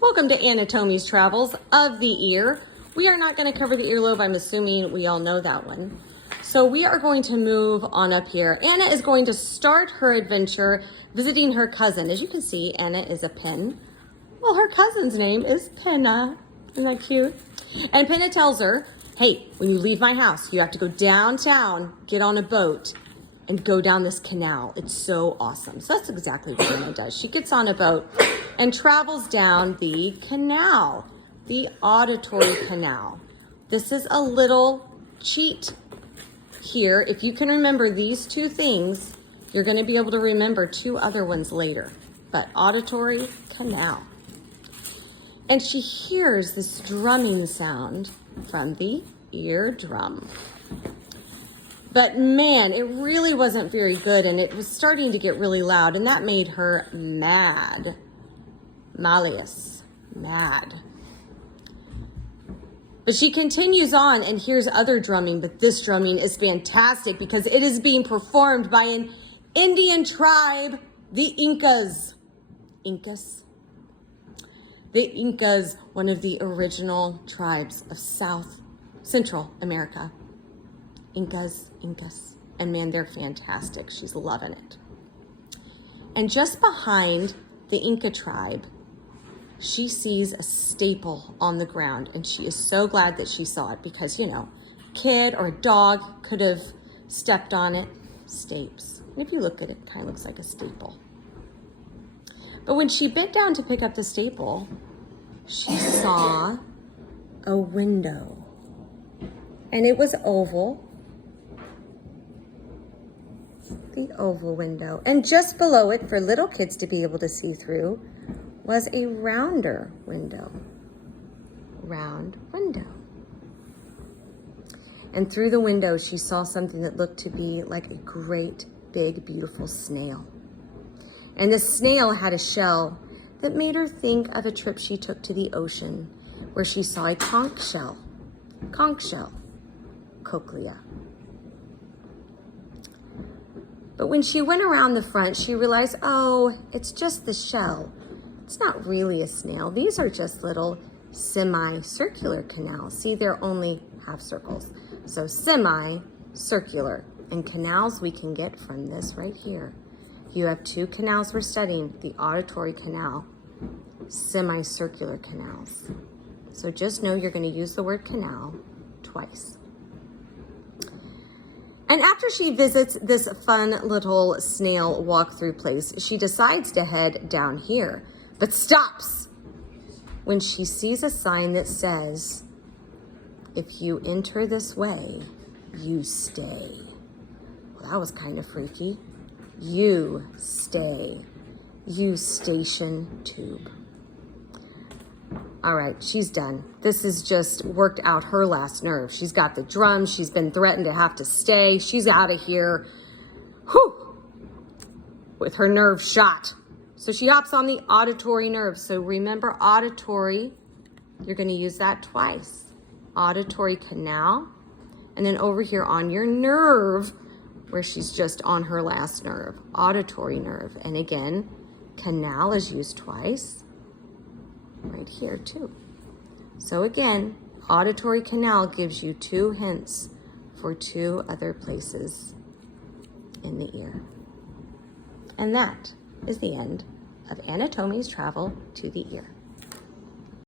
Welcome to Anatomy's Travels of the Ear. We are not going to cover the earlobe. I'm assuming we all know that one. So we are going to move on up here. Anna is going to start her adventure visiting her cousin. As you can see, Anna is a Pen. Well, her cousin's name is Penna. Isn't that cute? And Penna tells her, hey, when you leave my house, you have to go downtown, get on a boat, and go down this canal. It's so awesome. So that's exactly what Anna does. She gets on a boat and travels down the canal, the auditory canal. This is a little cheat here. If you can remember these two things, you're going to be able to remember two other ones later. But auditory canal. And she hears this drumming sound from the eardrum. But man, it really wasn't very good, and it was starting to get really loud, and that made her mad. Malleus, mad. But she continues on and hears other drumming, but this drumming is fantastic because it is being performed by an Indian tribe, the Incas. Incas? The Incas, one of the original tribes of Central America. Incas. And man, they're fantastic. She's loving it. And just behind the Inca tribe, she sees a staple on the ground, and she is so glad that she saw it because, you know, a kid or a dog could have stepped on it. Stapes. And if you look at it, it kind of looks like a staple. But when she bent down to pick up the staple, she saw a window. And it was oval. The oval window. And just below it, for little kids to be able to see through, was a rounder window. Round window. And through the window, she saw something that looked to be like a great, big, beautiful snail. And the snail had a shell that made her think of a trip she took to the ocean where she saw a conch shell. Conch shell. Cochlea. But when she went around the front, she realized, oh, it's just the shell. It's not really a snail. These are just little semicircular canals. See, they're only half circles. So semicircular. And canals we can get from this right here. You have two canals we're studying, the auditory canal, semicircular canals. So just know you're going to use the word canal twice. And after she visits this fun little snail walkthrough place, she decides to head down here, but stops when she sees a sign that says, if you enter this way, you stay. Well, that was kind of freaky. You stay. Eustachian tube. All right, she's done. This has just worked out her last nerve. She's got the drum. She's been threatened to have to stay. She's out of here. Whew! With her nerve shot. So she hops on the auditory nerve. So remember auditory, you're going to use that twice. Auditory canal. And then over here on your nerve, where she's just on her last nerve, auditory nerve. And again, canal is used twice, right here too. So again, auditory canal gives you two hints for two other places in the ear. And that is the end of Anatomy's Travel to the Ear.